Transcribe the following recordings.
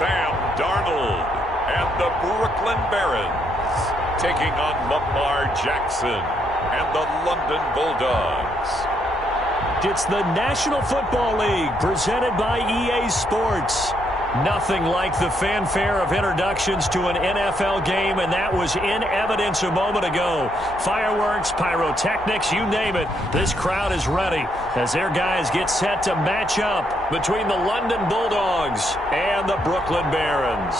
Sam Darnold and the Brooklyn Barons taking on Lamar Jackson and the London Bulldogs. It's the National Football League presented by EA Sports. Nothing like the fanfare of introductions to an NFL game, and that was in evidence a moment ago. Fireworks, pyrotechnics, you name it. This crowd is ready as their guys get set to match up between the London Bulldogs and the Brooklyn Barons.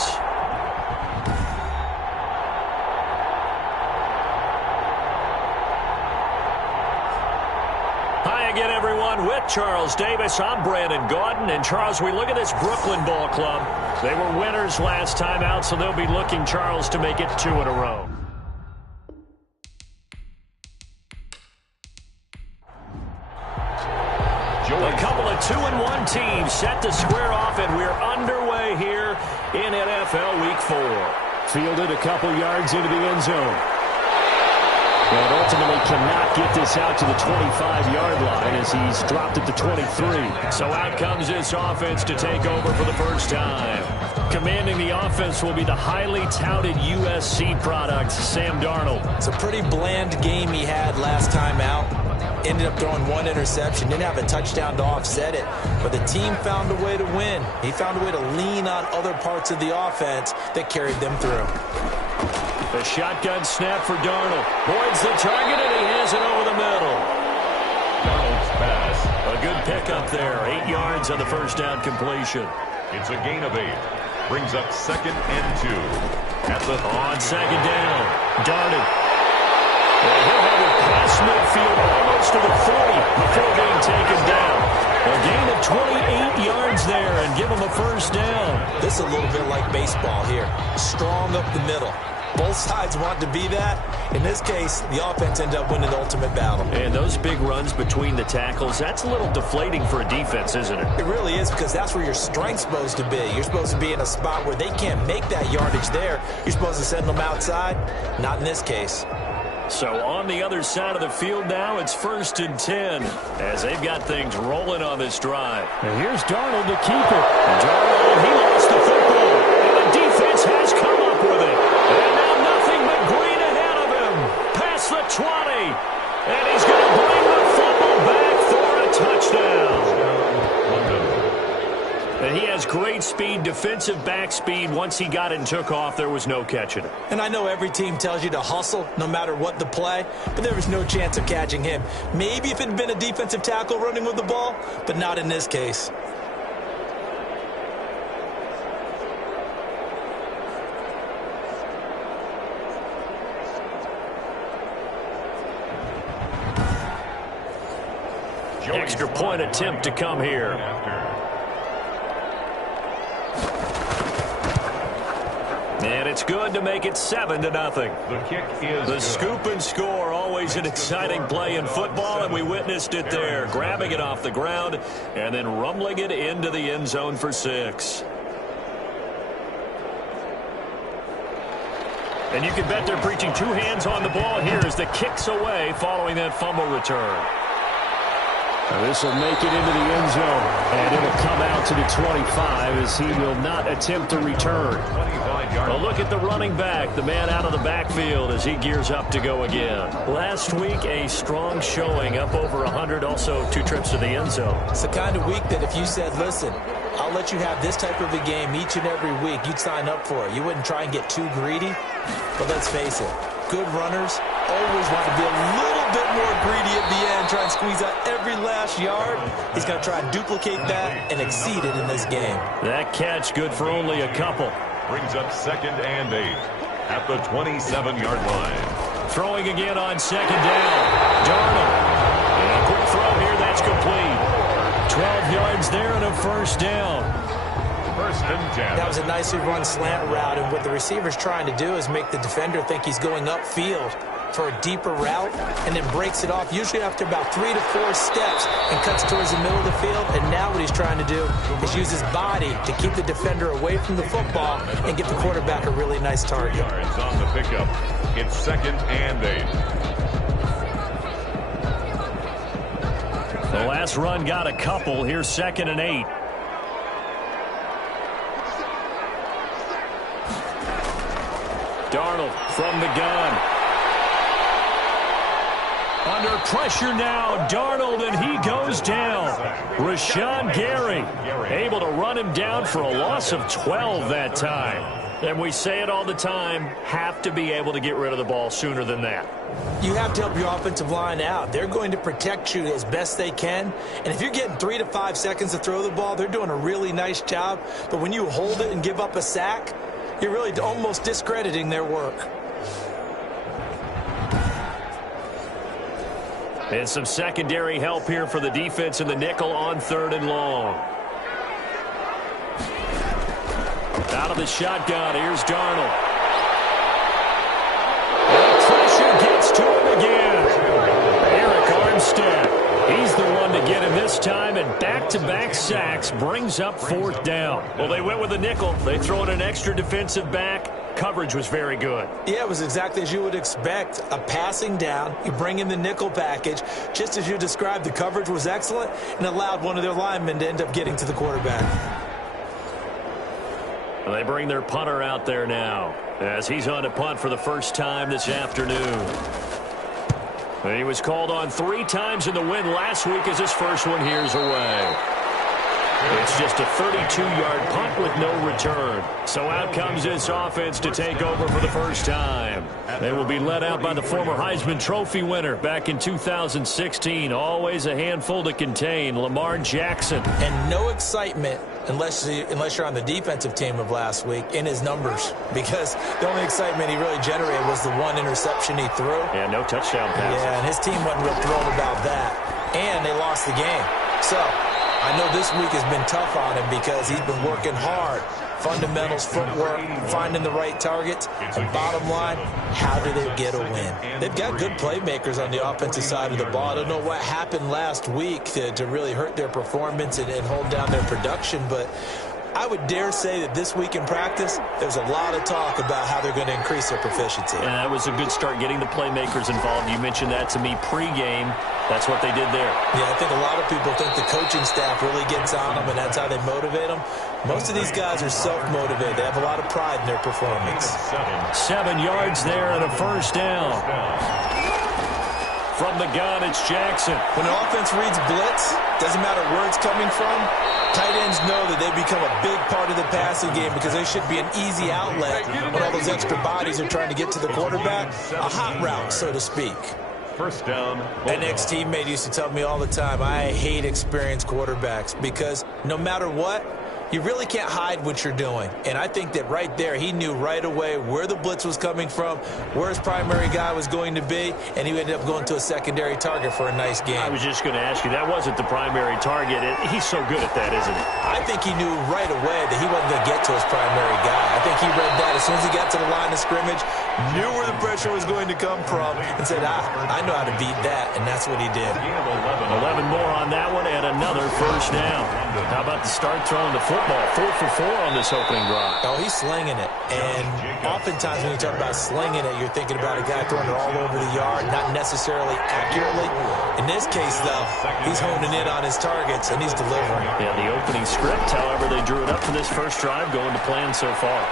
Again, everyone, with Charles Davis, I'm Brandon Gordon. And, Charles, we look at this Brooklyn Ball Club. They were winners last time out, so they'll be looking, Charles, to make it 2 in a row. A couple of 2-1 teams set to square off, and we're underway here in NFL Week 4. Fielded a couple yards into the end zone. But ultimately cannot get this out to the 25-yard line as he's dropped it to 23. So out comes this offense to take over for the first time. Commanding the offense will be the highly touted USC product, Sam Darnold. It's a pretty bland game he had last time out. Ended up throwing 1 interception. Didn't have a touchdown to offset it. But the team found a way to win. He found a way to lean on other parts of the offense that carried them through. A shotgun snap for Darnold. Boyd's the target, and he has it over the middle. Darnold's pass. A good pickup there. 8 yards on the first down completion. It's a gain of 8. Brings up 2nd and 2. On 2nd down, Darnold. Well, he'll have it past midfield almost to the 40 before being taken down. A gain of 28 yards there and give him a first down. This is a little bit like baseball here. Strong up the middle. Both sides want to be that. In this case, the offense ended up winning the ultimate battle. And those big runs between the tackles, that's a little deflating for a defense, isn't it? It really is, because that's where your strength's supposed to be. You're supposed to be in a spot where they can't make that yardage there. You're supposed to send them outside. Not in this case. So on the other side of the field now, it's 1st and 10 as they've got things rolling on this drive. And here's Darnold to keep it. Darnold, he lost the football, and the defense has come up with it. And now nothing but green ahead of him. Past the 20, and he's going to bring the football back for a touchdown. And he has great speed, defensive back speed. Once he got it and took off, there was no catching it. And I know every team tells you to hustle no matter what the play, but there was no chance of catching him. Maybe if it had been a defensive tackle running with the ball, but not in this case. Extra point attempt to come here. And it's good to make it 7-0. The kick is the scoop and score, always an exciting play in football, and we witnessed it there. Grabbing it off the ground and then rumbling it into the end zone for 6. And you can bet they're preaching 2 hands on the ball here as the kick's away following that fumble return. This will make it into the end zone, and it'll come out to the 25 as he will not attempt to return. A look at the running back, the man out of the backfield as he gears up to go again. Last week, a strong showing, up over 100, also 2 trips to the end zone. It's the kind of week that if you said, listen, I'll let you have this type of a game each and every week, you'd sign up for it. You wouldn't try and get too greedy, but let's face it, good runners always want to be a little bit more greedy at the end, try and squeeze out every last yard. He's going to try and duplicate that and exceed it in this game. That catch good for only a couple. Brings up 2nd and 8 at the 27-yard line. Throwing again on 2nd down. Darnold. And a quick throw here, that's complete. 12 yards there and a first down. 1st and 10. That was a nicely run slant route, and what the receiver's trying to do is make the defender think he's going upfield for a deeper route, and then breaks it off, usually after about 3 to 4 steps, and cuts towards the middle of the field. And now what he's trying to do is use his body to keep the defender away from the football and get the quarterback a really nice target. 3 yards on the pickup. It's 2nd and 8. The last run got a couple. Here's 2nd and 8. Darnold from the gun. Under pressure now, Darnold, and he goes down. Rashawn Gary able to run him down for a loss of 12 that time. And we say it all the time, have to be able to get rid of the ball sooner than that. You have to help your offensive line out. They're going to protect you as best they can. And if you're getting 3 to 5 seconds to throw the ball, they're doing a really nice job. But when you hold it and give up a sack, you're really almost discrediting their work. And some secondary help here for the defense in the nickel on 3rd and long. Out of the shotgun, here's Darnold. And pressure gets to him again. Eric Armstead, he's the one to get him this time, and back-to-back sacks brings up 4th down. Well, they went with a nickel. They throw in an extra defensive back. Coverage was very good. Yeah, it was exactly as you would expect. A passing down, you bring in the nickel package. Just as you described, the coverage was excellent and allowed one of their linemen to end up getting to the quarterback. Well, they bring their punter out there now as he's on to punt for the first time this afternoon. And he was called on 3 times in the win last week as his first one here's away. It's just a 32-yard punt with no return. So out comes this offense to take over for the first time. They will be led out by the former Heisman Trophy winner back in 2016. Always a handful to contain, Lamar Jackson. And no excitement unless you're on the defensive team of last week in his numbers, because the only excitement he really generated was the 1 interception he threw. Yeah, no touchdown passes. Yeah, and his team wasn't real thrilled about that. And they lost the game. So I know this week has been tough on him because he's been working hard. Fundamentals, footwork, finding the right targets. And bottom line, how do they get a win? They've got good playmakers on the offensive side of the ball. I don't know what happened last week to really hurt their performance and hold down their production, but I would dare say that this week in practice, there's a lot of talk about how they're going to increase their proficiency. And that was a good start getting the playmakers involved. You mentioned that to me pregame. That's what they did there. Yeah, I think a lot of people think the coaching staff really gets on them, and that's how they motivate them. Most of these guys are self-motivated. They have a lot of pride in their performance. 7 yards there and a first down. From the gun, it's Jackson. When an offense reads blitz, doesn't matter where it's coming from, tight ends know that they become a big part of the passing game because they should be an easy outlet when all those extra bodies are trying to get to the quarterback. A hot route, so to speak. First down. An ex-teammate used to tell me all the time, I hate experienced quarterbacks because no matter what, you really can't hide what you're doing. And I think that right there, he knew right away where the blitz was coming from, where his primary guy was going to be, and he ended up going to a secondary target for a nice game. I was just going to ask you, that wasn't the primary target. He's so good at that, isn't he? I think he knew right away that he wasn't going to get to his primary guy. I think he read that as soon as he got to the line of scrimmage, knew where the pressure was going to come from, and said, I know how to beat that, and that's what he did. 11 more on that one, and another first down. How about the start throwing the football? 4 for 4 on this opening drive. Oh, he's slinging it. And oftentimes when you talk about slinging it, you're thinking about a guy throwing it all over the yard, not necessarily accurately. In this case, though, he's honing in on his targets, and he's delivering. Yeah, the opening script, however, they drew it up for this first drive, going to plan so far.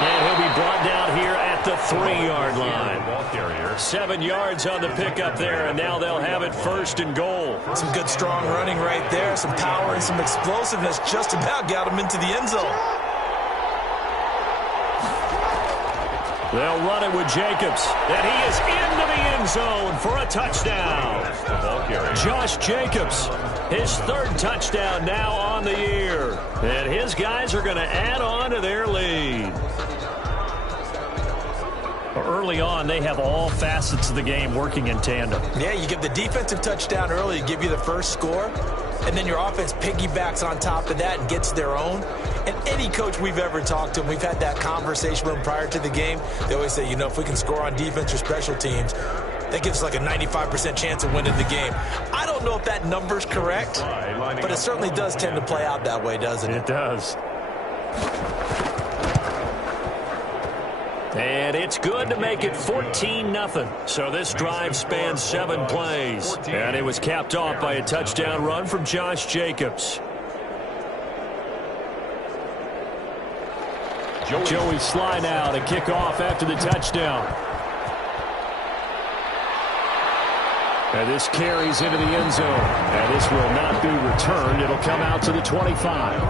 And he'll be brought down here at the 3-yard line. 7 yards on the pickup there, and now they'll have it 1st and goal. Some good, strong running right there. Some power and some explosiveness just about got him into the end zone. They'll run it with Jacobs, and he is into the end zone for a touchdown. Josh Jacobs, his 3rd touchdown now on the year. And his guys are going to add on to their lead. Early on, they have all facets of the game working in tandem. Yeah, you give the defensive touchdown early to give you the first score, and then your offense piggybacks on top of that and gets their own. And any coach we've ever talked to, and we've had that conversation with them prior to the game, they always say, if we can score on defense or special teams, that gives us like a 95% chance of winning the game. I don't know if that number's correct, but it certainly does tend to play out that way, doesn't it? It does. And it's good to make it 14-0. So this drive spans 7 plays. And it was capped off by a touchdown run from Josh Jacobs. Joey Sly now to kick off after the touchdown. And this carries into the end zone. And this will not be returned. It'll come out to the 25.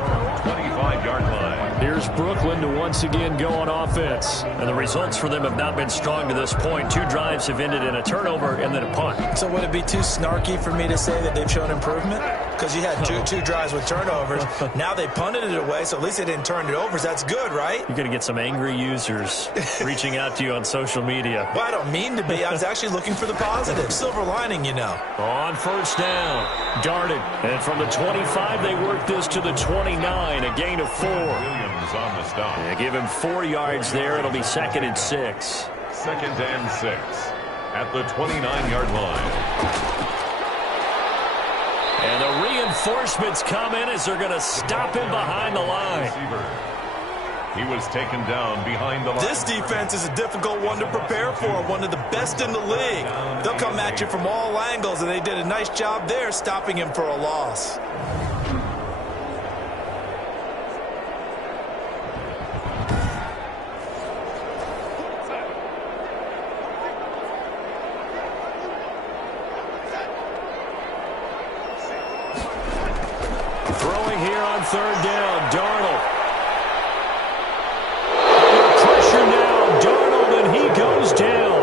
25-yard line. Here's Brooklyn to once again go on offense. And the results for them have not been strong to this point. 2 drives have ended in a turnover and then a punt. So would it be too snarky for me to say that they've shown improvement? Because you had two drives with turnovers. Now they punted it away, so at least they didn't turn it over. That's good, right? You're going to get some angry users reaching out to you on social media. Well, I don't mean to be. I was actually looking for the positive. Silver lining, you know. On first down, darted. And from the 25, they work this to the 29, a gain of 4. Williams on the stop. They give him 4 yards there. It'll be 2nd and 6. 2nd and 6 at the 29-yard line. And the reinforcements come in as they're going to stop him behind the line. He was taken down behind the line. This defense is a difficult one to prepare for, one of the best in the league. They'll come at you from all angles, and they did a nice job there stopping him for a loss. Throwing here on 3rd down, Darnold. Under pressure now, Darnold, and he goes down.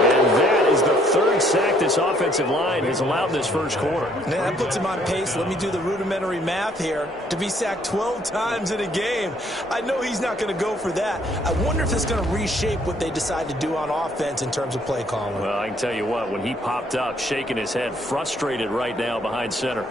And that is the 3rd sack this offensive line has allowed in this first quarter. Man, that puts him on pace. Let me do the rudimentary math here. To be sacked 12 times in a game. I know he's not going to go for that. I wonder if it's going to reshape what they decide to do on offense in terms of play calling. Well, I can tell you what, when he popped up, shaking his head, frustrated right now behind center.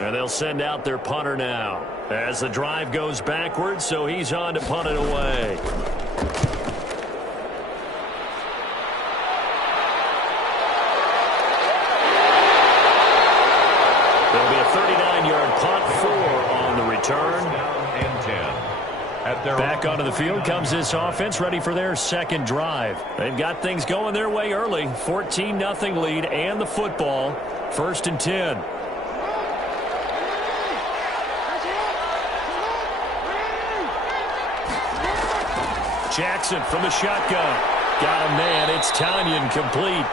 And they'll send out their punter now as the drive goes backwards, so he's on to punt it away. There'll be a 39-yard punt, 4 on the return. And 10. Back onto the field comes this offense, ready for their 2nd drive. They've got things going their way early. 14-0 lead and the football. 1st and 10. Jackson from the shotgun. Got a man. It's Tanyan complete.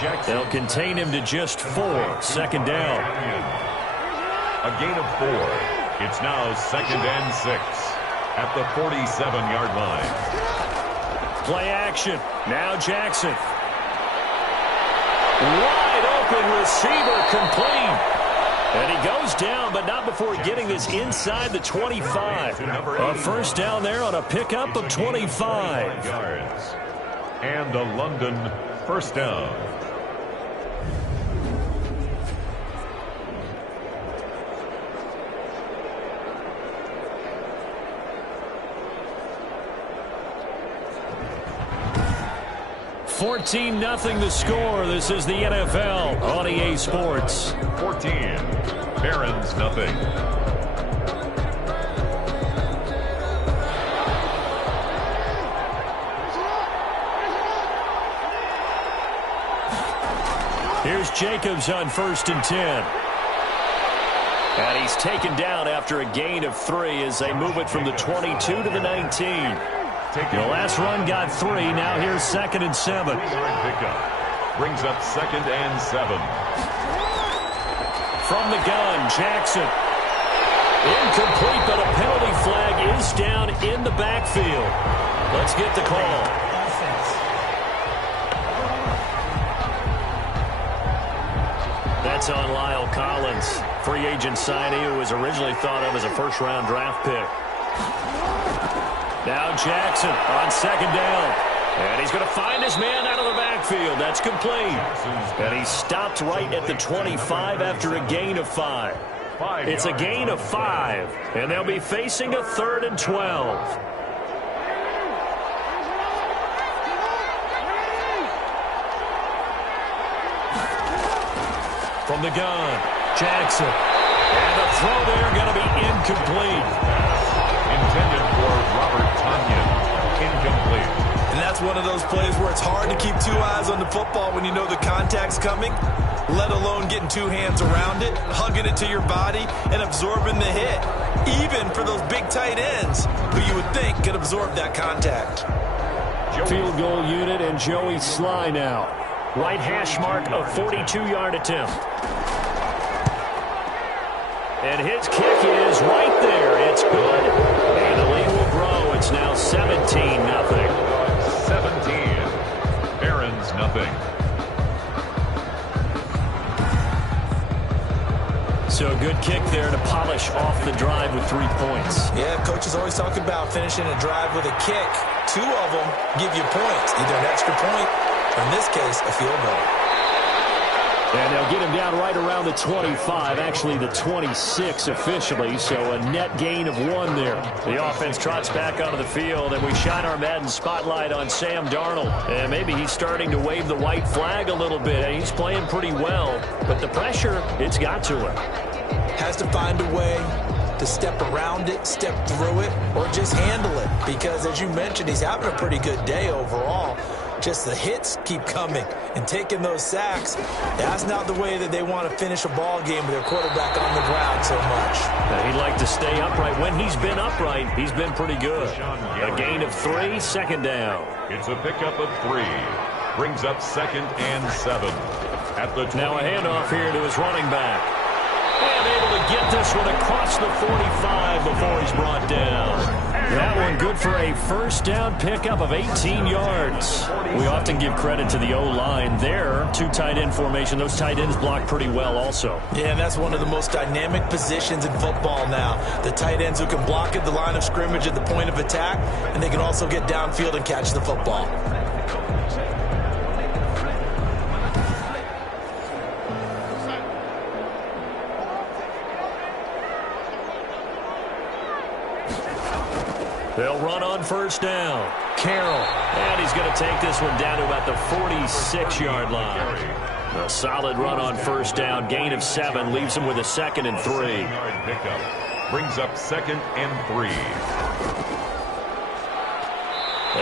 Jackson. They'll contain him to just 4. 2nd down. A gain of 4. It's now 2nd and 6 at the 47-yard line. Play action. Now Jackson. Wide open receiver complete. And he goes down, but not before getting this inside the 25. A first down there on a pickup of 25 yards. And the London first down. $14-0 the score. This is the NFL on EA Sports. 14. Barons nothing. Here's Jacobs on 1st and 10. And he's taken down after a gain of 3 as they move it from the 22 to the 19. The last run got 3. Now here's 2nd and 7. Pickup brings up 2nd and 7. From the gun, Jackson. Incomplete, but a penalty flag is down in the backfield. Let's get the call. That's on Lyle Collins, free agent signee who was originally thought of as a first-round draft pick. Now Jackson on 2nd down. And he's going to find his man out of the backfield. That's complete. And he stopped right at the 25 after a gain of 5. It's a gain of 5. And they'll be facing a 3rd and 12. From the gun, Jackson. And the throw there going to be incomplete. Intended for Robert Tanyan. Incomplete. And that's one of those plays where it's hard to keep 2 eyes on the football when you know the contact's coming. let alone getting two hands around it, hugging it to your body, and absorbing the hit. Even for those big tight ends, who you would think could absorb that contact. Field goal unit and Joey Sly now. Right hash mark, a 42-yard attempt. And his kick is right there. It's good. And the lead will grow. It's now 17-0. 17. Barons, nothing. So a good kick there to polish off the drive with 3 points. Yeah, coaches always talk about finishing a drive with a kick. 2 of them give you points, either an extra point, or in this case, a field goal. And they'll get him down right around the 25, actually the 26 officially, so a net gain of 1 there. The offense trots back onto the field, and we shine our Madden spotlight on Sam Darnold. And maybe he's starting to wave the white flag a little bit. He's playing pretty well, but the pressure, it's got to him. Has to find a way to step around it, step through it, or just handle it. Because, as you mentioned, he's having a pretty good day overall. Just the hits keep coming and taking those sacks. That's not the way that they want to finish a ball game with their quarterback on the ground so much. He'd like to stay upright. When he's been upright, he's been pretty good. A gain of 3, second down. It's a pickup of 3. Brings up 2nd and 7. At the 20. Now a handoff here to his running back. And able to get this one across the 45 before he's brought down. That one good for a first down pickup of 18 yards. We often give credit to the O-line there. 2 tight end formation. Those tight ends block pretty well also. Yeah, and that's one of the most dynamic positions in football now. The tight ends who can block at the line of scrimmage at the point of attack, and they can also get downfield and catch the football. They'll run on first down. Carroll. And he's going to take this one down to about the 46-yard line. A solid run on first down. Gain of 7. Leaves him with a 2nd and 3. Pickup. Brings up 2nd and 3.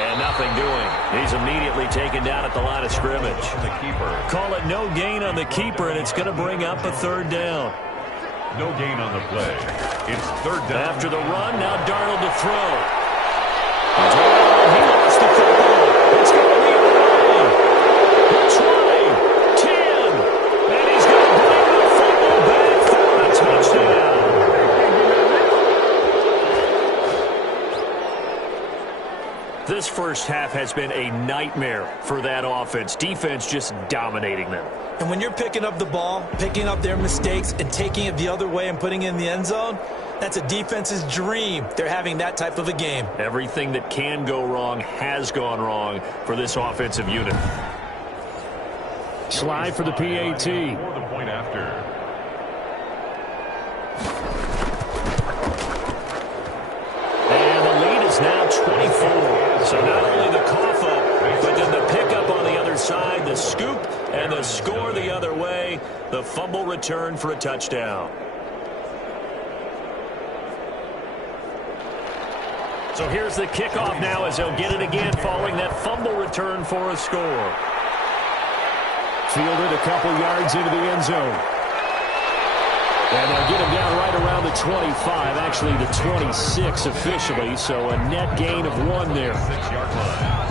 And nothing doing. He's immediately taken down at the line of scrimmage. The keeper. Call it no gain on the keeper, and it's going to bring up a 3rd down. No gain on the play. It's 3rd down. After the run, now Darnold to throw. He lost the football. It's going to be away. 20, 10, and he's going to bring the football back for a touchdown. This first half has been a nightmare for that offense. Defense just dominating them. And when you're picking up the ball, picking up their mistakes, and taking it the other way and putting it in the end zone, that's a defense's dream. They're having that type of a game. Everything that can go wrong has gone wrong for this offensive unit. Slide for the PAT. For the point after. And the lead is now 24. So not only the cough up, but then the pickup on the other side, the scoop, and the score the other way. The fumble return for a touchdown. So here's the kickoff now as they'll get it again following that fumble return for a score. Fielded a couple yards into the end zone. And they'll get him down right around the 25, actually the 26 officially, so a net gain of 1 there. 6-yard line.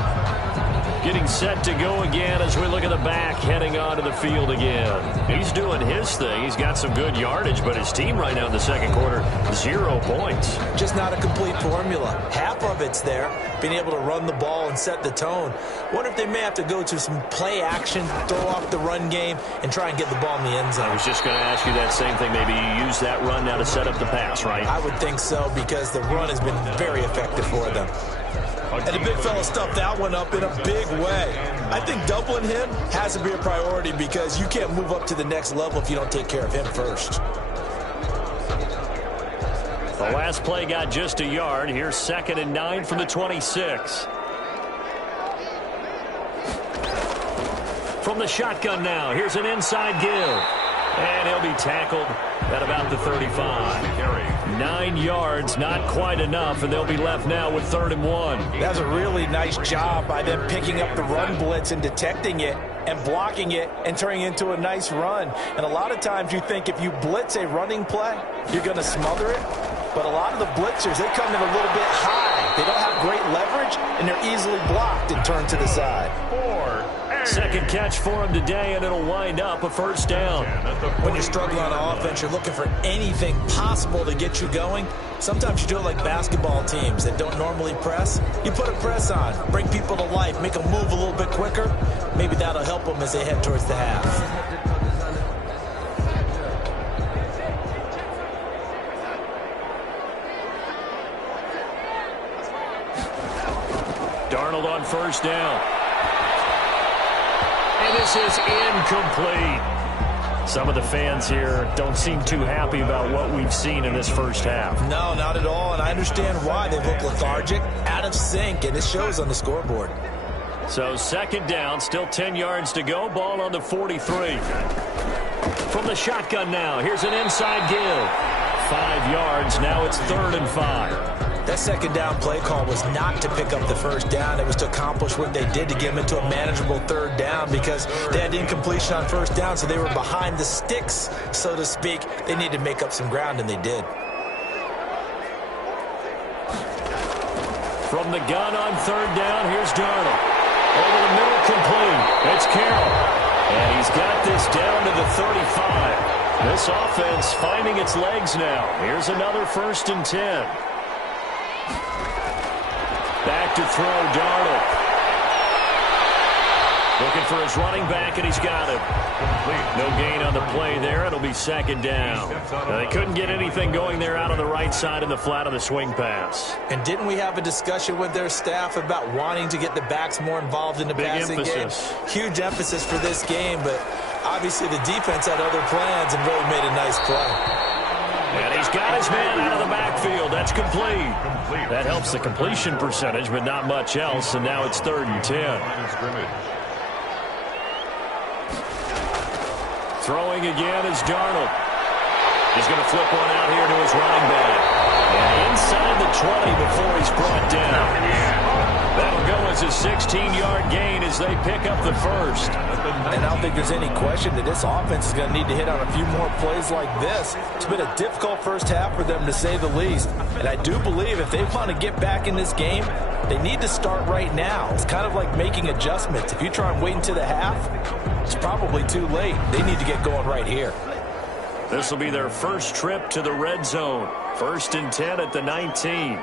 Getting set to go again as we look at the back, heading onto the field again. He's doing his thing. He's got some good yardage, but his team right now in the second quarter, 0 points. Just not a complete formula. Half of it's there, being able to run the ball and set the tone. Wonder if they may have to go to some play action, throw off the run game, and try and get the ball in the end zone. I was just going to ask you that same thing. Maybe you use that run now to set up the pass, right? I would think so, because the run has been very effective for them. And the big fella stuffed that one up in a big way. I think doubling him has to be a priority, because you can't move up to the next level if you don't take care of him first. The last play got just a yard. Here's 2nd and 9 from the 26. From the shotgun now, here's an inside give. And he'll be tackled at about the 35. 9 yards, not quite enough, and they'll be left now with 3rd and 1. That's a really nice job by them picking up the run blitz and detecting it and blocking it and turning it into a nice run. And a lot of times you think if you blitz a running play, you're going to smother it. But a lot of the blitzers, they come in a little bit high. They don't have great leverage, and they're easily blocked and turned to the side. 2nd catch for him today, and it'll wind up a 1st down. When you're struggling on offense, you're looking for anything possible to get you going. Sometimes you do it like basketball teams that don't normally press. You put a press on, bring people to life, make them move a little bit quicker. Maybe that'll help them as they head towards the half. Darnold on 1st down. And this is incomplete. Some of the fans here don't seem too happy about what we've seen in this first half. No, not at all, and I understand why. They look lethargic, out of sync, and it shows on the scoreboard. So 2nd down, still 10 yards to go. Ball on the 43. From the shotgun now, here's an inside give. 5 yards, now it's 3rd and 5. That 2nd down play call was not to pick up the 1st down. It was to accomplish what they did to get them into a manageable 3rd down because they had incompletion on 1st down, so they were behind the sticks, so to speak. They needed to make up some ground, and they did. From the gun on 3rd down, here's Darnold. Over the middle, complete. It's Carroll. And he's got this down to the 35. This offense finding its legs now. Here's another 1st and 10. Back to throw, Darnold. Looking for his running back, and he's got him. No gain on the play there. It'll be 2nd down. They couldn't get anything going there out on the right side in the flat of the swing pass. And didn't we have a discussion with their staff about wanting to get the backs more involved in the passing game? Huge emphasis for this game, but obviously the defense had other plans and really made a nice play. And he's got his man out of the backfield. That's complete. That helps the completion percentage, but not much else. And now it's 3rd and 10. Throwing again is Darnold. He's going to flip one out here to his running back. And inside the 20 before he's brought down. That'll go as a 16-yard gain as they pick up the 1st. And I don't think there's any question that this offense is going to need to hit on a few more plays like this. It's been a difficult first half for them, to say the least. And I do believe if they want to get back in this game, they need to start right now. It's kind of like making adjustments. If you try and wait until the half, it's probably too late. They need to get going right here. This will be their first trip to the red zone. 1st and 10 at the 19.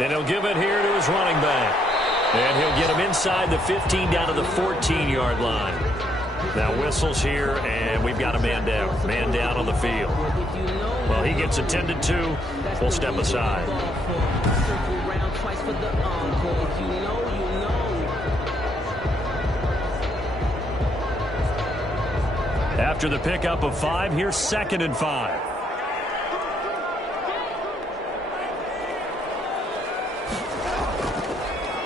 And he'll give it here to his running back. And he'll get him inside the 15 down to the 14-yard line. Now whistles here, and we've got a man down. Man down on the field. Well, he gets attended to. We'll step aside. After the pickup of 5, here's 2nd and 5.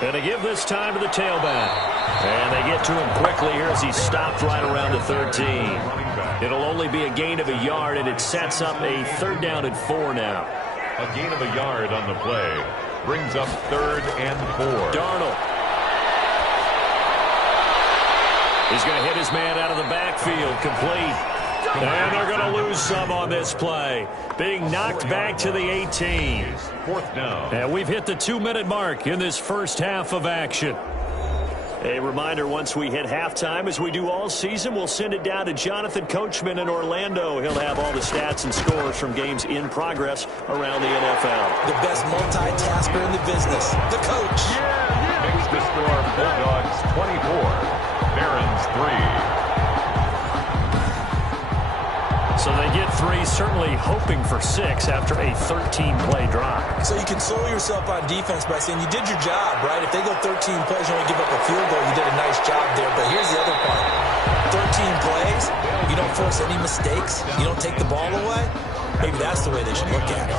And they give this time to the tailback. And they get to him quickly here as he's stopped right around the 13. It'll only be a gain of a yard, and it sets up a 3rd down and 4 now. A gain of a yard on the play brings up 3rd and 4. Darnold. He's going to hit his man out of the backfield. Complete. And they're going to lose some on this play. Being knocked back to the 18. 4th down. And we've hit the 2-minute mark in this first half of action. A reminder, once we hit halftime, as we do all season, we'll send it down to Jonathan Coachman in Orlando. He'll have all the stats and scores from games in progress around the NFL. The best multitasker in the business, the coach. Makes the score Bulldogs 24, Barons 3. So they get 3, certainly hoping for 6 after a 13-play drive. So you console yourself on defense by saying you did your job, right? If they go 13 plays, you only give up a field goal, you did a nice job there. But here's the other part. 13 plays, you don't force any mistakes, you don't take the ball away. Maybe that's the way they should look at it.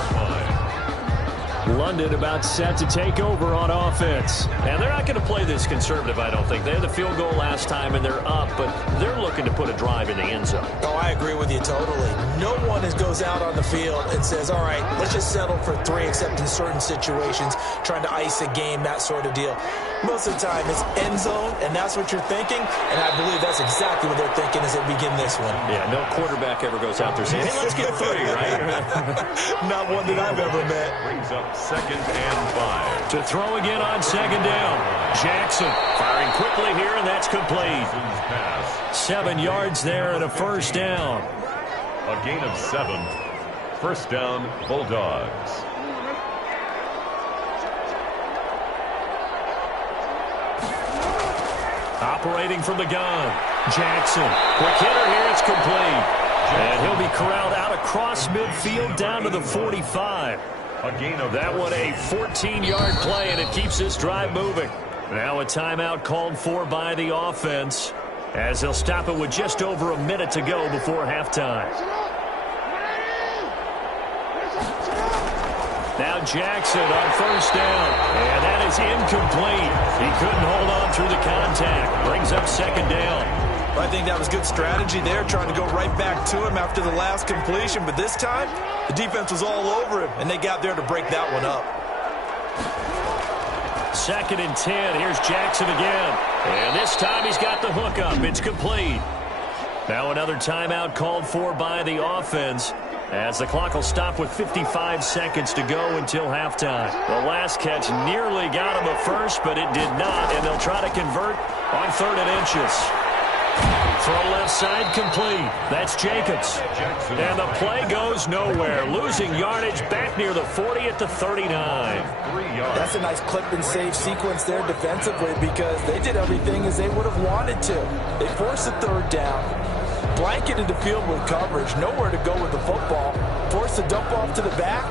London about set to take over on offense. And they're not going to play this conservative, I don't think. They had the field goal last time, and they're up, but they're looking to put a drive in the end zone. Oh, I agree with you totally. No one goes out on the field and says, all right, let's just settle for 3, except in certain situations, trying to ice a game, that sort of deal. Most of the time, it's end zone, and that's what you're thinking, and I believe that's exactly what they're thinking as they begin this one. Yeah, no quarterback ever goes out there saying, hey, let's get 3, right? Not one that I've ever met. Brings up 2nd and 5. To throw again on 2nd down. Jackson firing quickly here, and that's complete. 7 yards there and a 1st down. A gain of 7. 1st down, Bulldogs. Operating from the gun. Jackson. Quick hitter here. It's complete. And he'll be corralled out across midfield down to the 45. That one a 14-yard play, and it keeps this drive moving. Now a timeout called for by the offense, as they'll stop it with just over a minute to go before halftime. Now Jackson on 1st down, and that is incomplete. He couldn't hold on through the contact. Brings up 2nd down. I think that was good strategy there, trying to go right back to him after the last completion. But this time, the defense was all over him, and they got there to break that one up. 2nd and 10. Here's Jackson again. And this time he's got the hook up. It's complete. Now another timeout called for by the offense, as the clock will stop with 55 seconds to go until halftime. The last catch nearly got him a first, but it did not, and they'll try to convert on 3rd and inches. Throw left side complete. That's Jacobs. And the play goes nowhere. Losing yardage back near the 40 at the 39. That's a nice clip and save sequence there defensively, because they did everything as they would have wanted to. They forced the 3rd down, blanketed the field with coverage, nowhere to go with the football, forced the dump off to the back,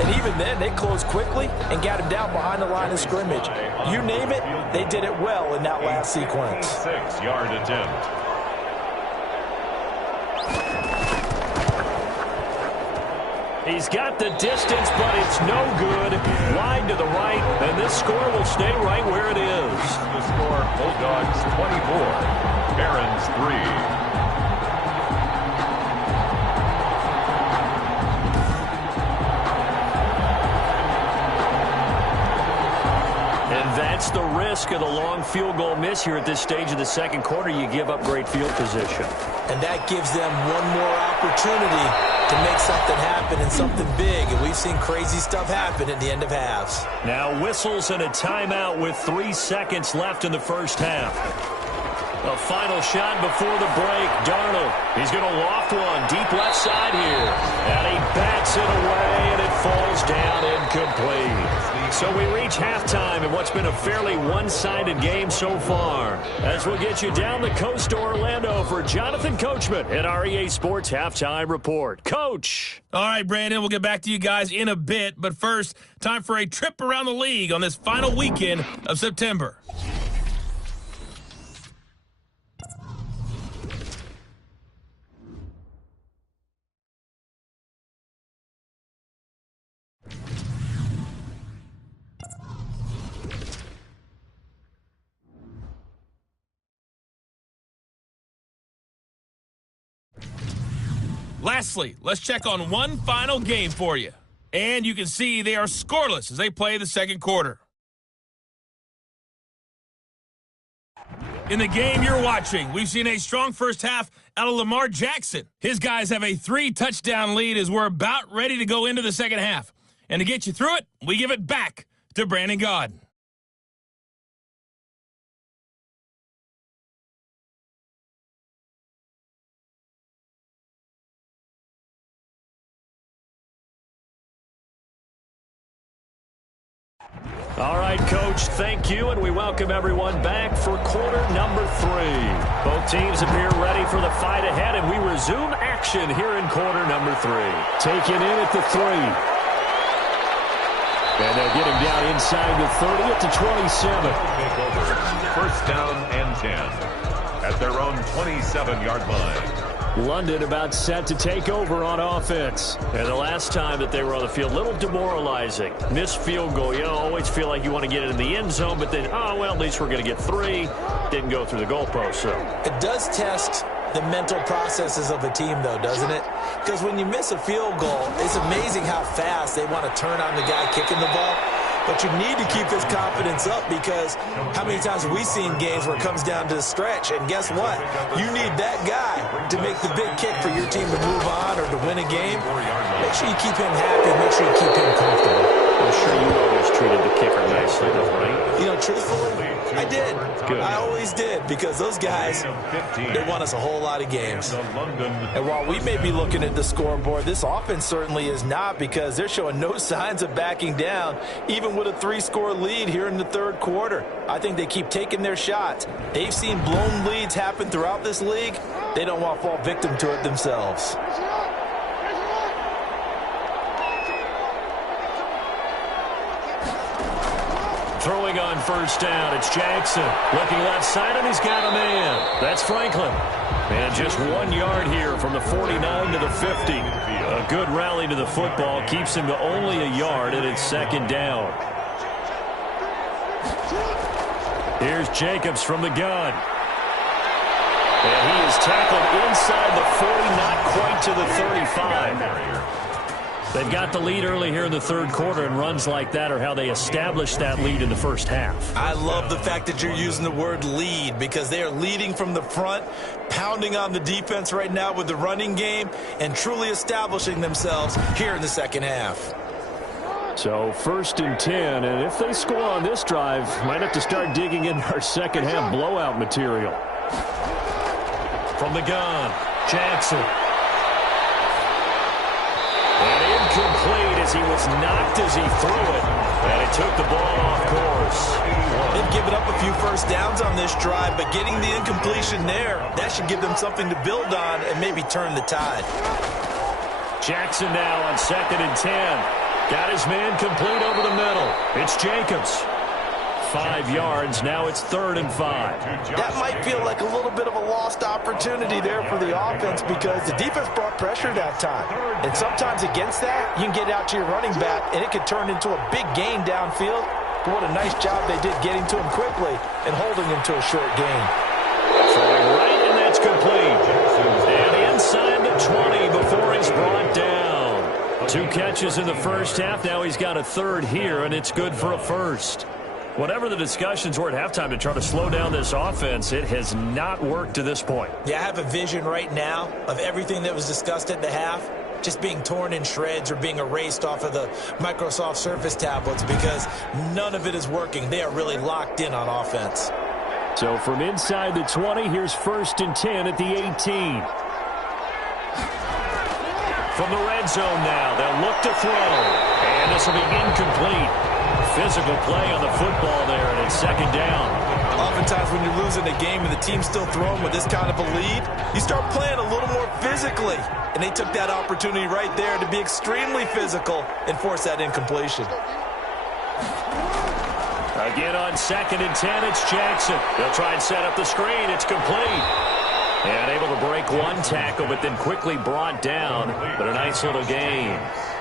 and even then they closed quickly and got him down behind the line of scrimmage. You name it, they did it well in that last sequence. 6-yard attempt. He's got the distance, but it's no good. Wide to the right, and this score will stay right where it is. The score, Bulldogs 24, Barons 3. That's the risk of the long field goal miss here at this stage of the 2nd quarter. You give up great field position. And that gives them one more opportunity to make something happen and something big. And we've seen crazy stuff happen at the end of halves. Now whistles and a timeout with 3 seconds left in the 1st half. A final shot before the break. Darnold, he's going to loft one deep left side here. And he bats it away, and it falls down incomplete. So we reach halftime in what's been a fairly one-sided game so far, as we'll get you down the coast to Orlando for Jonathan Coachman at REA Sports Halftime Report. Coach! All right, Brandon, we'll get back to you guys in a bit. But first, time for a trip around the league on this final weekend of September. Lastly, let's check on one final game for you. And you can see they are scoreless as they play the 2nd quarter. In the game you're watching, we've seen a strong 1st half out of Lamar Jackson. His guys have a 3-touchdown lead as we're about ready to go into the 2nd half. And to get you through it, we give it back to Brandon Gaudin. All right, Coach, thank you, and we welcome everyone back for quarter number 3. Both teams appear ready for the fight ahead, and we resume action here in quarter number 3. Taken in at the 3. And they'll get him down inside the 30 at the 27. Take over. 1st down and 10 at their own 27-yard line. London about set to take over on offense. And the last time that they were on the field, a little demoralizing. Missed field goal. You always feel like you want to get it in the end zone, but then, oh, well, at least we're going to get 3. Didn't go through the goalpost, so. It does test the mental processes of a team, though, doesn't it? Because when you miss a field goal, it's amazing how fast they want to turn on the guy kicking the ball. But you need to keep his confidence up, because how many times have we seen games where it comes down to the stretch? And guess what? You need that guy to make the big kick for your team to move on or to win a game. Make sure you keep him happy. Make sure you keep him comfortable. I'm sure you always treated the kicker nicely, though, right? You know, truthfully, I did. Good. I always did, because those guys, they won us a whole lot of games. And while we may be looking at the scoreboard, this offense certainly is not, because they're showing no signs of backing down, even with a 3-score lead here in the third quarter. I think they keep taking their shots. They've seen blown leads happen throughout this league. They don't want to fall victim to it themselves. Throwing on first down, it's Jackson. Looking left side, and he's got a man. That's Franklin. And just 1 yard here from the 49 to the 50. A good rally to the football keeps him to only a yard, and it's second down. Here's Jacobs from the gun. And he is tackled inside the 40, not quite to the 35. They've got the lead early here in the third quarter, and runs like that are how they establish that lead in the first half. I love the fact that you're using the word lead, because they are leading from the front, pounding on the defense right now with the running game, and truly establishing themselves here in the second half. So 1st and 10, and if they score on this drive, might have to start digging in our second half blowout material. From the gun, Jackson. And incomplete as he was knocked as he threw it. And it took the ball off course. They've given up a few first downs on this drive, but getting the incompletion there, that should give them something to build on and maybe turn the tide. Jackson now on 2nd and 10. Got his man complete over the middle. It's Jacobs. 5 yards. Now it's 3rd and 5. That might feel like a little bit of a lost opportunity there for the offense, because the defense brought pressure that time. And sometimes against that, you can get out to your running back, and it could turn into a big gain downfield. But what a nice job they did getting to him quickly and holding him to a short gain. Throwing right, and that's complete. And inside the 20 before he's brought down. 2 catches in the first half. Now he's got a 3rd here, and it's good for a 1st. Whatever the discussions were at halftime to try to slow down this offense, it has not worked to this point. Yeah, I have a vision right now of everything that was discussed at the half just being torn in shreds or being erased off of the Microsoft Surface tablets, because none of it is working. They are really locked in on offense. So from inside the 20, here's 1st and 10 at the 18. From the red zone now, they'll look to throw. And this will be incomplete. Physical play on the football there, and it's 2nd down. Oftentimes when you're losing a game and the team's still throwing with this kind of a lead, you start playing a little more physically. And they took that opportunity right there to be extremely physical and force that incompletion. Again on 2nd and 10, it's Jackson. They'll try and set up the screen. It's complete. And able to break 1 tackle, but then quickly brought down. But a nice little gain.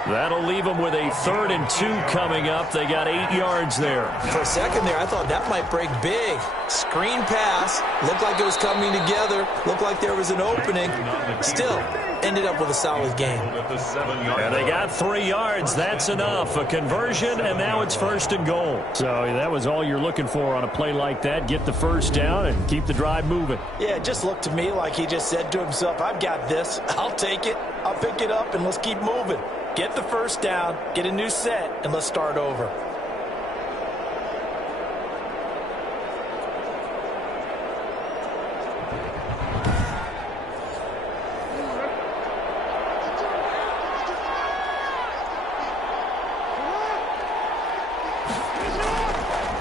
That'll leave them with a 3rd and 2 coming up. They got 8 yards there. For a second there, I thought that might break big. Screen pass. Looked like it was coming together. Looked like there was an opening. Still, ended up with a solid game. And they got 3 yards. That's enough. A conversion, and now it's 1st and goal. So that was all you're looking for on a play like that. Get the 1st down and keep the drive moving. Yeah, it just looked to me like he just said to himself, I've got this. I'll take it. I'll pick it up, and let's keep moving. Get the 1st down, get a new set, and let's start over.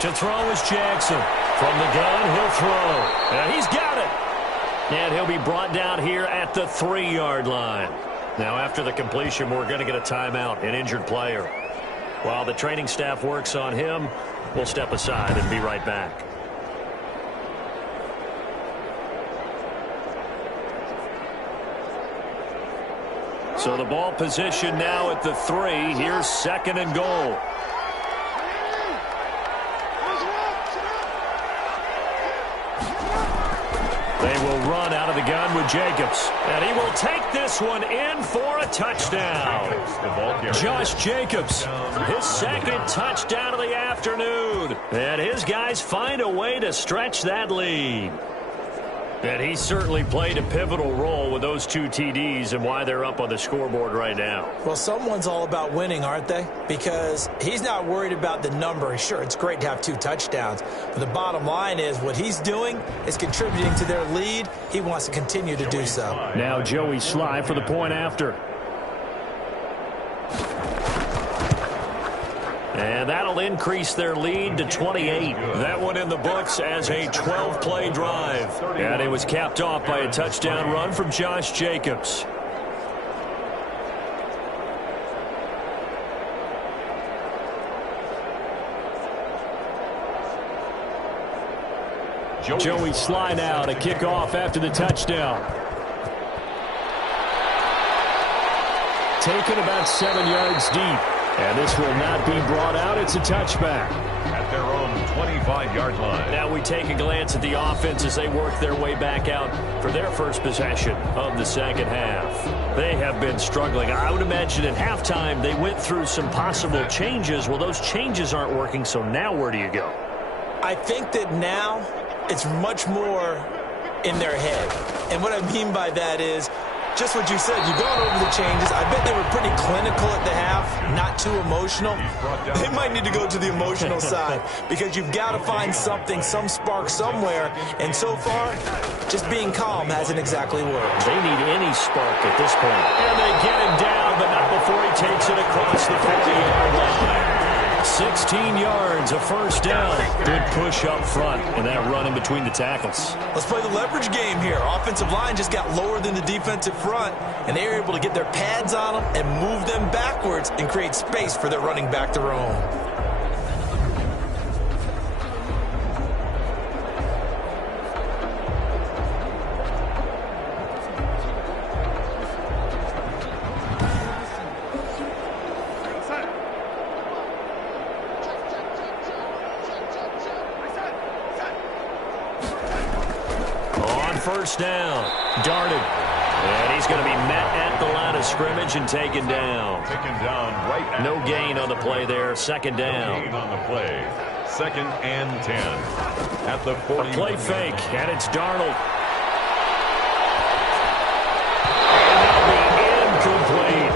To throw is Jackson. From the gun, he'll throw. And he's got it. And he'll be brought down here at the 3-yard line. Now, after the completion, we're going to get a timeout, an injured player. While the training staff works on him, we'll step aside and be right back. So the ball position now at the 3. Here's 2nd and goal. They will run out of the gun with Jacobs. And he will take this one in for a touchdown. Josh Jacobs, his 2nd touchdown of the afternoon. And his guys find a way to stretch that lead. And he certainly played a pivotal role with those 2 TDs and why they're up on the scoreboard right now. Well, someone's all about winning, aren't they? Because he's not worried about the number. Sure, it's great to have 2 touchdowns. But the bottom line is what he's doing is contributing to their lead. He wants to continue to do so. Now Joey Sly for the point after. And that'll increase their lead to 28. That one in the books as a 12-play drive. And it was capped off by a touchdown run from Josh Jacobs. Joey Sly now to kick off after the touchdown. Taken about 7 yards deep. And this will not be brought out. It's a touchback. At their own 25-yard line. Now we take a glance at the offense as they work their way back out for their first possession of the second half. They have been struggling. I would imagine at halftime they went through some possible changes. Well, those changes aren't working, so now where do you go? I think that now it's much more in their head. And what I mean by that is just what you said. You've gone over the changes. I bet they were pretty clinical at the half, not too emotional. They might need to go to the emotional side because you've got to find something, some spark somewhere. And so far, just being calm hasn't exactly worked. They need any spark at this point. And they get him down, but not before he takes it across the 40-yard line. 16 yards, a first down. Good push up front, and that run in between the tackles. Let's play the leverage game here. Offensive line just got lower than the defensive front, and they were able to get their pads on them and move them backwards and create space for their running back to roam. First down, darted, and he's going to be met at the line of scrimmage and taken down. Right. No gain on the play there. Second down. No gain on the play. 2nd and 10 at the 40. A play fake, and it's Darnold. And that'll be incomplete.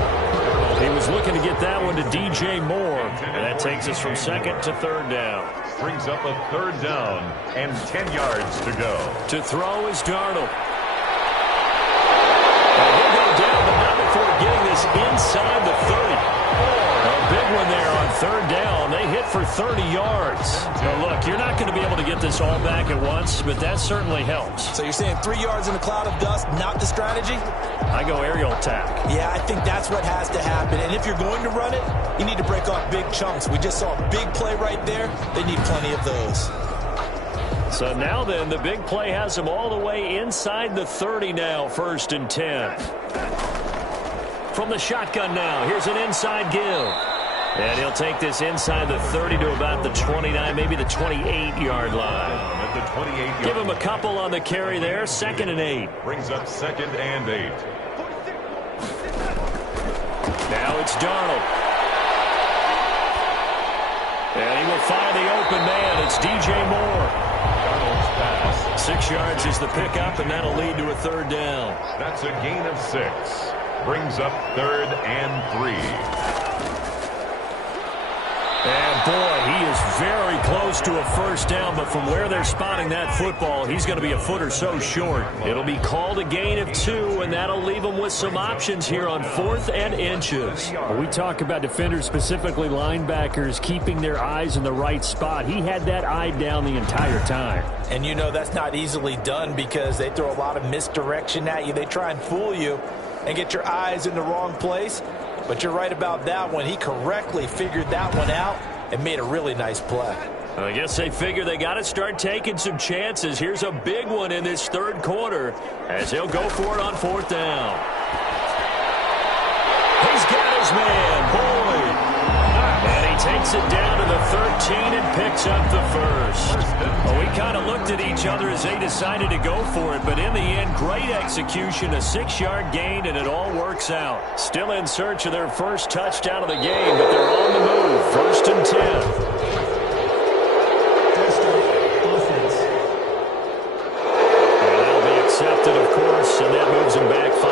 He was looking to get that one to DJ Moore, and that takes us from 2nd to 3rd down. Brings up a 3rd down and 10 yards to go. To throw is Darnold. And he'll go down, but not before getting this inside the 30. A big one there on 3rd down. They hit for 30 yards. Now, look, you're not going to be able to get this all back at once, but that certainly helps. So you're saying 3 yards in a cloud of dust, not the strategy? I go aerial attack. Yeah, I think that's what has to happen. And if you're going to run it, you need to break off big chunks. We just saw a big play right there. They need plenty of those. So now then, the big play has them all the way inside the 30 now, 1st and 10. From the shotgun now, here's an inside give. And he'll take this inside the 30 to about the 29, maybe the 28-yard line. At the 28-yard. Give him a couple on the carry there, 2nd and 8. Brings up 2nd and 8. Now it's Darnold. And he will find the open man. It's DJ Moore. Darnold's pass. 6 yards is the pickup, and that'll lead to a 3rd down. That's a gain of 6. Brings up 3rd and 3. And, boy, he is very close to a first down, but from where they're spotting that football, he's going to be a foot or so short. It'll be called a gain of 2, and that'll leave him with some options here on 4th and inches. When we talk about defenders, specifically linebackers, keeping their eyes in the right spot. He had that eye down the entire time. And you know that's not easily done because they throw a lot of misdirection at you. They try and fool you and get your eyes in the wrong place. But you're right about that one. He correctly figured that one out and made a really nice play. I guess they figure they got to start taking some chances. Here's a big one in this 3rd quarter as he'll go for it on 4th down. got his man, Boyd. And he takes it down to the 13 and picks up the first. Well, we kind of looked at each other as they decided to go for it, but in the end, great execution, a 6-yard gain, and it all works out. Still in search of their first touchdown of the game, but they're on the move. 1st and 10. Accepted, of course, and that moves him back 5.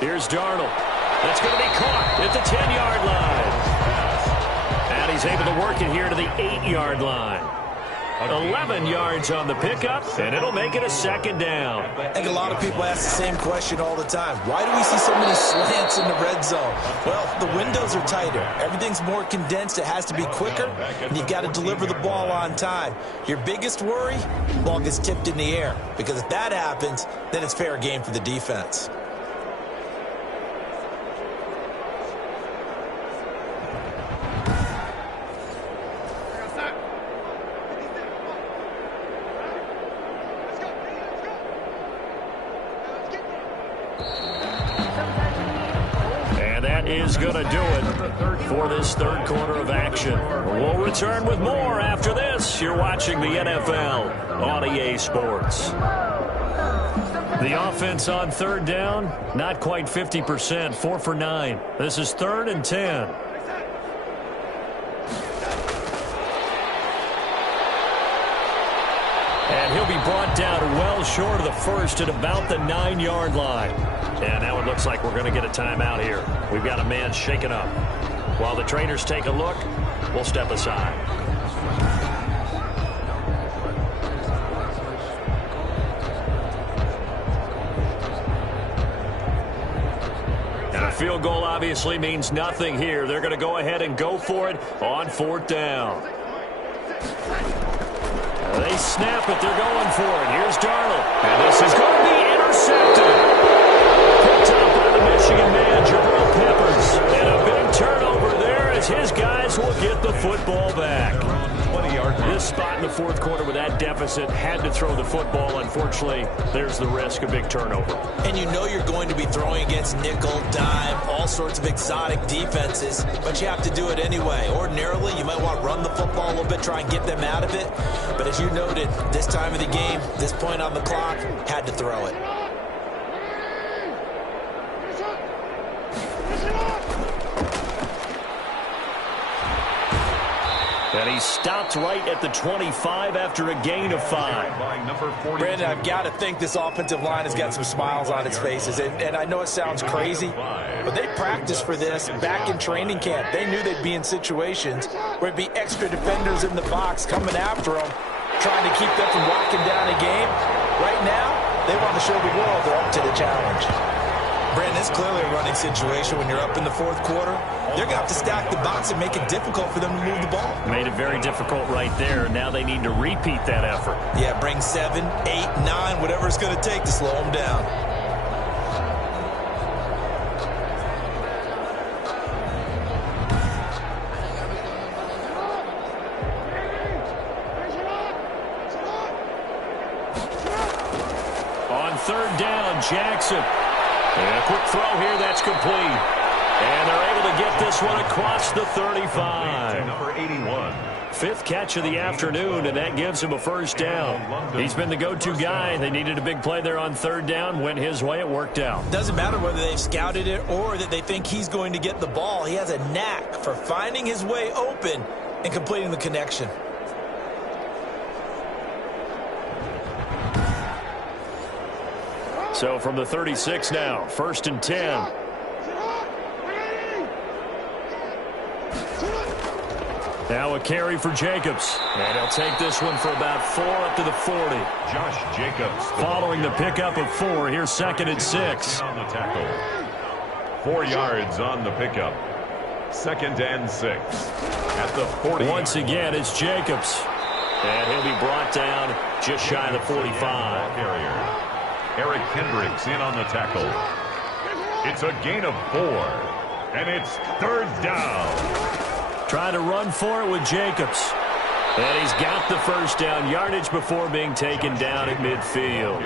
Here's Darnold. That's going to be caught at the 10-yard line. And he's able to work it here to the 8-yard line. 11 yards on the pickup, and it'll make it a 2nd down. I think a lot of people ask the same question all the time. Why do we see so many slants in the red zone? Well, the windows are tighter. Everything's more condensed. It has to be quicker, and you've got to deliver the ball on time. Your biggest worry, the ball gets tipped in the air, because if that happens, then it's fair game for the defense. Is going to do it for this 3rd quarter of action. We'll return with more after this. You're watching the NFL on EA Sports. The offense on 3rd down, not quite 50%, 4 for 9. This is 3rd and 10. And he'll be brought down well short of the first at about the 9-yard line. And now it looks like we're going to get a timeout here. We've got a man shaken up. While the trainers take a look, we'll step aside. And a field goal obviously means nothing here. They're going to go ahead and go for it on 4th down. They snap it. They're going for it. Here's Darnold. And this is going to be intercepted. Picked up by the Michigan man, Jabril Peppers. And a big turnover there as his guys will get the football back. This spot in the 4th quarter with that deficit had to throw the football. Unfortunately, there's the risk of big turnover. And you know you're going to be throwing against nickel, dime, all sorts of exotic defenses, but you have to do it anyway. Ordinarily, you might want to run the football a little bit, try and get them out of it. But as you noted, this time of the game, this point on the clock, had to throw it. And he stopped right at the 25 after a gain of 5. Brandon, I've got to think this offensive line has got some smiles on its faces. And I know it sounds crazy, but they practiced for this back in training camp. They knew they'd be in situations where it'd be extra defenders in the box coming after them, trying to keep them from locking down a game. Right now, they want to show the world they're up to the challenge. Brandon, it's clearly a running situation when you're up in the 4th quarter. They're going to have to stack the box and make it difficult for them to move the ball. Made it very difficult right there. Now they need to repeat that effort. Yeah, bring 7, 8, 9, whatever it's going to take to slow them down. On 3rd down, Jackson. And a quick throw here, that's complete. And they're able to get this one across the 35. Number 81. 5th catch of the afternoon, and that gives him a 1st down. He's been the go-to guy. They needed a big play there on 3rd down. Went his way. It worked out. Doesn't matter whether they've scouted it or that they think he's going to get the ball. He has a knack for finding his way open and completing the connection. So from the 36 now, 1st and 10. Now a carry for Jacobs. And he'll take this one for about 4 up to the 40. Josh Jacobs. Following the pickup of 4, here's 2nd and 6. On the tackle. 4 yards on the pickup. 2nd and 6. At the 40. Once again, it's Jacobs. And he'll be brought down just shy of the 45. Carrier. Eric Kendricks in on the tackle. It's a gain of 4. And it's 3rd down. Trying to run for it with Jacobs. And he's got the first down, yardage before being taken down at midfield.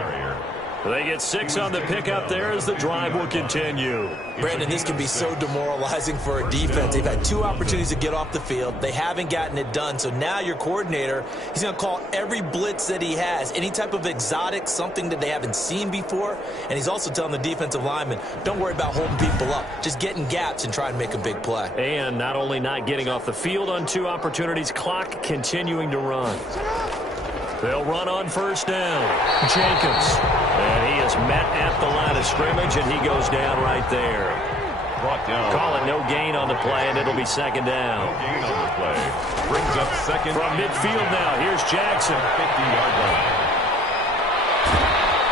They get 6 on the pickup there as the drive will continue. Brandon, this can be so demoralizing for a defense. They've had 2 opportunities to get off the field. They haven't gotten it done. So now your coordinator, he's going to call every blitz that he has, any type of exotic, something that they haven't seen before. And he's also telling the defensive lineman, don't worry about holding people up. Just get in gaps and try and make a big play. And not only not getting off the field on 2 opportunities, clock continuing to run. They'll run on first down. Jacobs. And he is met at the line of scrimmage, and he goes down right there. Brought down. Call it no gain on the play, and it'll be second down. No gain on the play. Brings up second. From midfield now, here's Jackson. 50-yard line.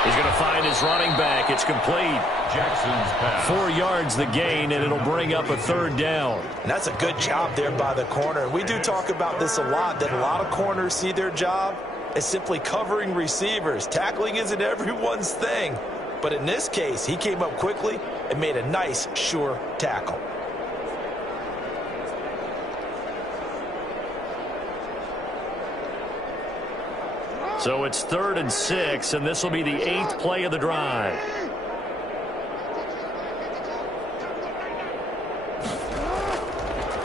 He's going to find his running back. It's complete. Jackson's pass. 4 yards the gain, and it'll bring up a third down. And that's a good job there by the corner. We do talk about this a lot, that a lot of corners see their job as simply covering receivers. Tackling isn't everyone's thing. But in this case, he came up quickly and made a nice, sure tackle. So it's 3rd and 6, and this will be the 8th play of the drive.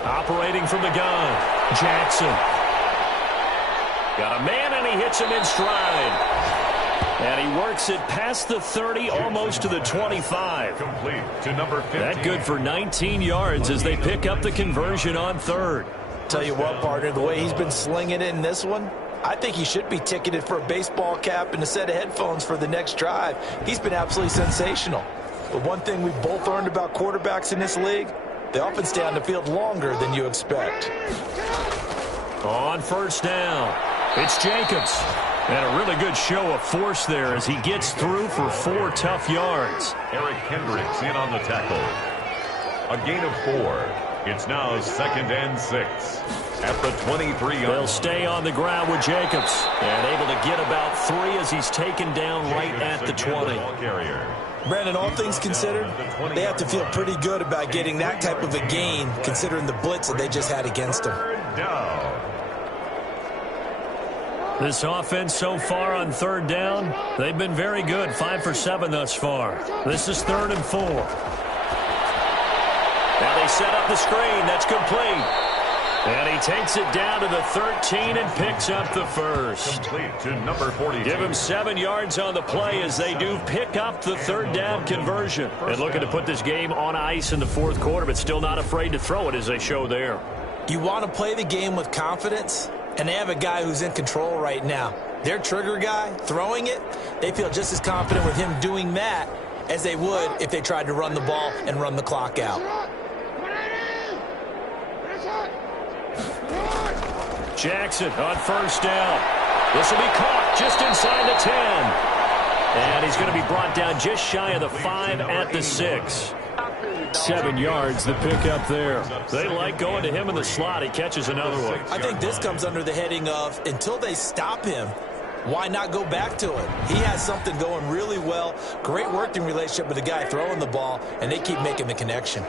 Operating from the gun, Jackson. Got a man, and he hits him in stride. And he works it past the 30, almost to the 25. Complete to number 15. That good for 19 yards as they pick up the conversion on 3rd. Tell you what, partner, the way he's been slinging it in this one, I think he should be ticketed for a baseball cap and a set of headphones for the next drive. He's been absolutely sensational. But one thing we've both learned about quarterbacks in this league, they often stay on the field longer than you expect. On first down, it's Jacobs. And a really good show of force there as he gets through for 4 tough yards. Eric Hendricks in on the tackle. A gain of 4. It's now 2nd and 6. At the 23-yard. They'll stay on the ground with Jacobs. And able to get about 3 as he's taken down right at the 20. Brandon, all things considered, they have to feel pretty good about getting that type of a gain, considering the blitz that they just had against them. This offense so far on 3rd down, they've been very good, 5 for 7 thus far. This is 3rd and 4. Now they set up the screen. That's complete. And he takes it down to the 13 and picks up the first. Complete to number 42. Give him 7 yards on the play as they do pick up the 3rd down conversion. And looking to put this game on ice in the 4th quarter, but still not afraid to throw it as they show there. You want to play the game with confidence, and they have a guy who's in control right now. Their trigger guy, throwing it, they feel just as confident with him doing that as they would if they tried to run the ball and run the clock out. Jackson on first down. This will be caught just inside the 10. And he's going to be brought down just shy of the 5 at the 6. 7 yards, the pickup there. They like going to him in the slot. He catches another one. I think this comes under the heading of, until they stop him, why not go back to it? He has something going really well. Great working relationship with the guy throwing the ball, and they keep making the connection.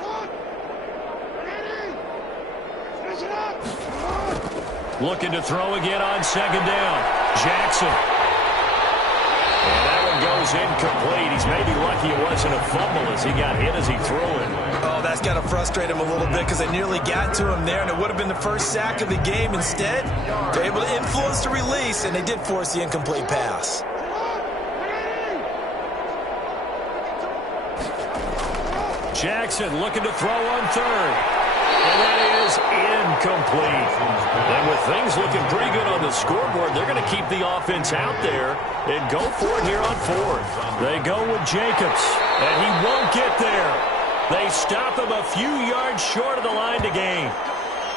Looking to throw again on 2nd down. Jackson. And that one goes incomplete. He's maybe lucky it wasn't a fumble as he got hit as he threw it. Oh, that's got to frustrate him a little bit because they nearly got to him there, and it would have been the first sack of the game. Instead, they're able to influence the release, and they did force the incomplete pass. Jackson looking to throw on 3rd. And that is incomplete. And with things looking pretty good on the scoreboard, they're going to keep the offense out there and go for it here on 4th. They go with Jacobs, and he won't get there. They stop him a few yards short of the line to gain.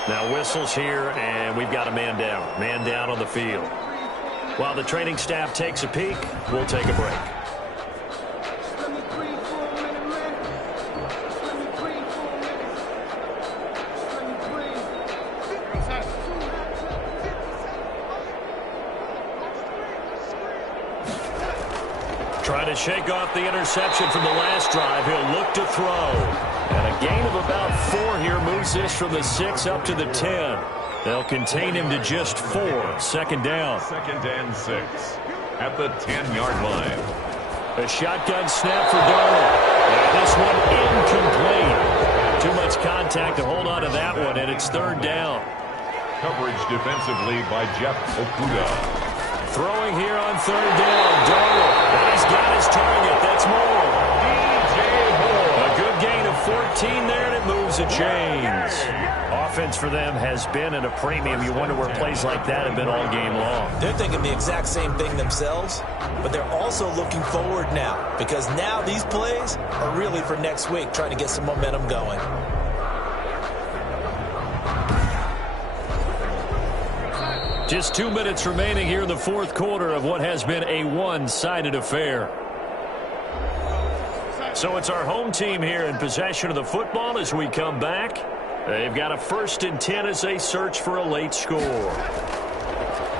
Now whistles here, and we've got a man down. Man down on the field. While the training staff takes a peek, we'll take a break. Trying to shake off the interception from the last drive. He'll look to throw. And a gain of about 4 here moves this from the 6 up to the 10. They'll contain him to just 4. Second down. 2nd and 6 at the 10-yard line. A shotgun snap for Darnold. And this one incomplete. Too much contact to hold on to that one, and it's 3rd down. Coverage defensively by Jeff Okuda. Throwing here on 3rd down. Darnold. And he's got his target. That's more. A good gain of 14 there, and it moves the chains. Offense for them has been at a premium. You wonder where plays like that have been all game long. They're thinking the exact same thing themselves, but they're also looking forward now, because now these plays are really for next week, trying to get some momentum going. Just 2 minutes remaining here in the 4th quarter of what has been a one-sided affair. So it's our home team here in possession of the football as we come back. They've got a 1st and 10 as they search for a late score.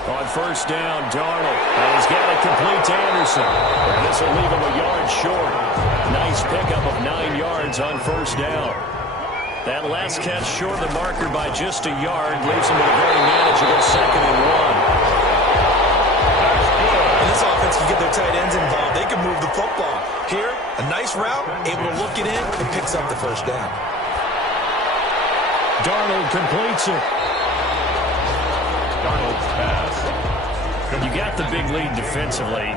On 1st down, Darnold. And he's got it complete to Anderson. And this will leave him a yard short. Nice pickup of 9 yards on 1st down. That last catch short of the marker by just a yard leaves him with a very manageable 2nd and 1. And this offense can get their tight ends involved. They can move the football. Here, a nice route, able to look it in, and picks up the 1st down. Darnold completes it. Darnold's pass. You got the big lead defensively.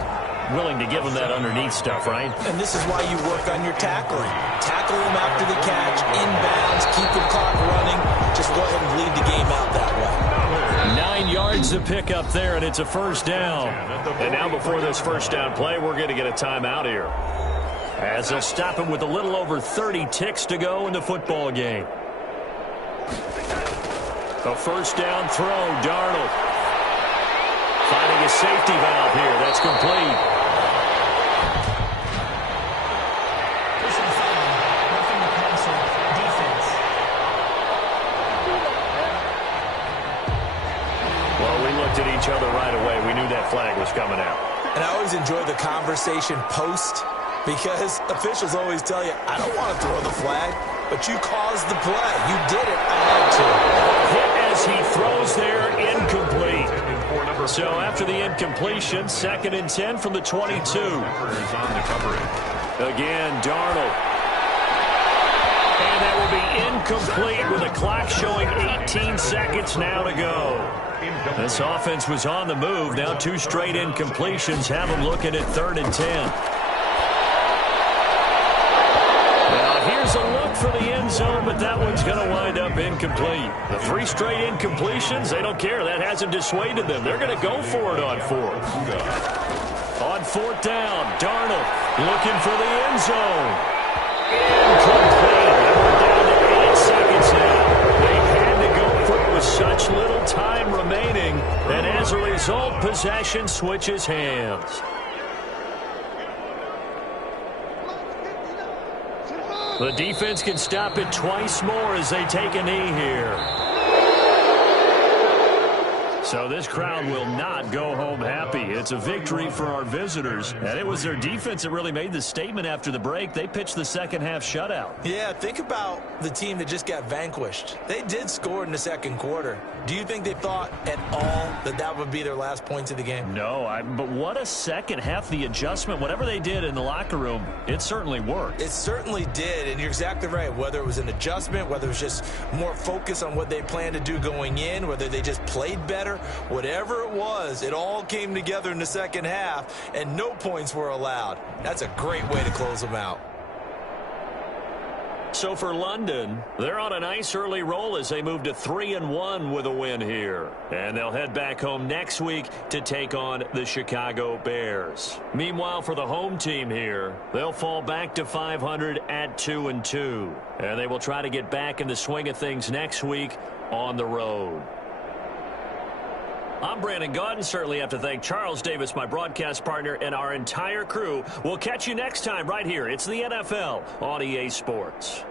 Willing to give him that underneath stuff, right? And this is why you work on your tackling. Tackle him after the catch, inbounds, keep the clock running. Just go ahead and bleed the game out that way. 9 yards to pick up there, and it's a 1st down. And now before this 1st down play, we're going to get a timeout here, as they'll stop him with a little over 30 ticks to go in the football game. A 1st down throw, Darnold. Finding a safety valve here. That's complete. Well, we looked at each other right away. We knew that flag was coming out. And I always enjoy the conversation post, because officials always tell you, I don't want to throw the flag, but you caused the play. You did it. I had to. Hit as he throws there, incomplete. So after the incompletion, 2nd and 10 from the 22. Again, Darnold. And that will be incomplete with a clock showing 18 seconds now to go. This offense was on the move. Now 2 straight incompletions have them looking at 3rd and 10. Here's a look for the end zone, but that one's going to wind up incomplete. The 3 straight incompletions, they don't care. That hasn't dissuaded them. They're going to go for it on 4th. On 4th down, Darnold looking for the end zone. Incomplete. And we're down to 8 seconds now. They had to go for it with such little time remaining, and as a result, possession switches hands. The defense can stop it twice more as they take a knee here. So this crowd will not go home happy. It's a victory for our visitors. And it was their defense that really made the statement after the break. They pitched the second half shutout. Yeah, think about the team that just got vanquished. They did score in the 2nd quarter. Do you think they thought at all that that would be their last points of the game? No, but what a second half. The adjustment, whatever they did in the locker room, it certainly worked. It certainly did, and you're exactly right. Whether it was an adjustment, whether it was just more focus on what they planned to do going in, whether they just played better, whatever it was, it all came together in the 2nd half, and no points were allowed. That's a great way to close them out. So for London, they're on a nice early roll as they move to 3-1 with a win here. And they'll head back home next week to take on the Chicago Bears. Meanwhile, for the home team here, they'll fall back to 500 at 2-2. And they will try to get back in the swing of things next week on the road. I'm Brandon Gaudin. Certainly have to thank Charles Davis, my broadcast partner, and our entire crew. We'll catch you next time right here. It's the NFL on EA Sports.